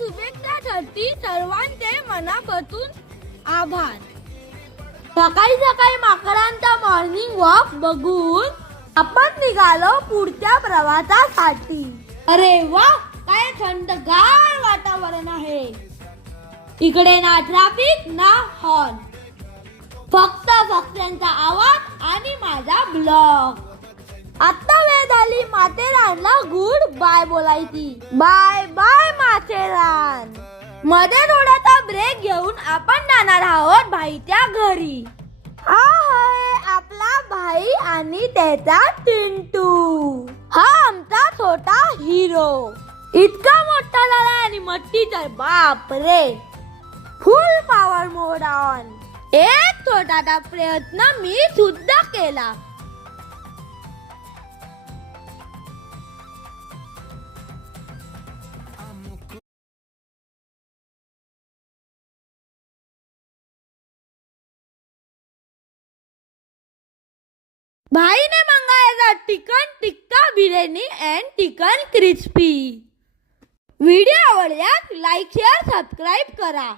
शुभेच्छा ठरती सर्वांचे मनापासून आभार। सकाळी सकाळी माकडांचा मॉर्निंग वॉक बघून आपण निघालो पुढच्या प्रवासासाठी। अरे वा, काय थंडगार वातावरण आहे। इकडे ना ट्रॅफिक ना हॉर्न, फक्त पक्ष्यांचा आवाज आणि माझा ब्लॉग। आता वेळ झाली माथेरानला गुड बाय बोलायची। Bye bye Matheran. मध्ये थोडासा ब्रेक घेऊन आपण जाणार आहोत भाईच्या घरी। हा आहे आपला भाई आणि त्याचा टिंटू। हा आमचा छोटा हिरो। इतका मोठा झाला आणि मट्टी तर बाप रे, फुल पॉवर मोड ऑन। एक छोटासा प्रयत्न मी सुद्धा केला। भाई ने मंगाया chicken tikka biryani and chicken crispy. Video आवडल्यास लाईक शेअर सबस्क्राईब करा।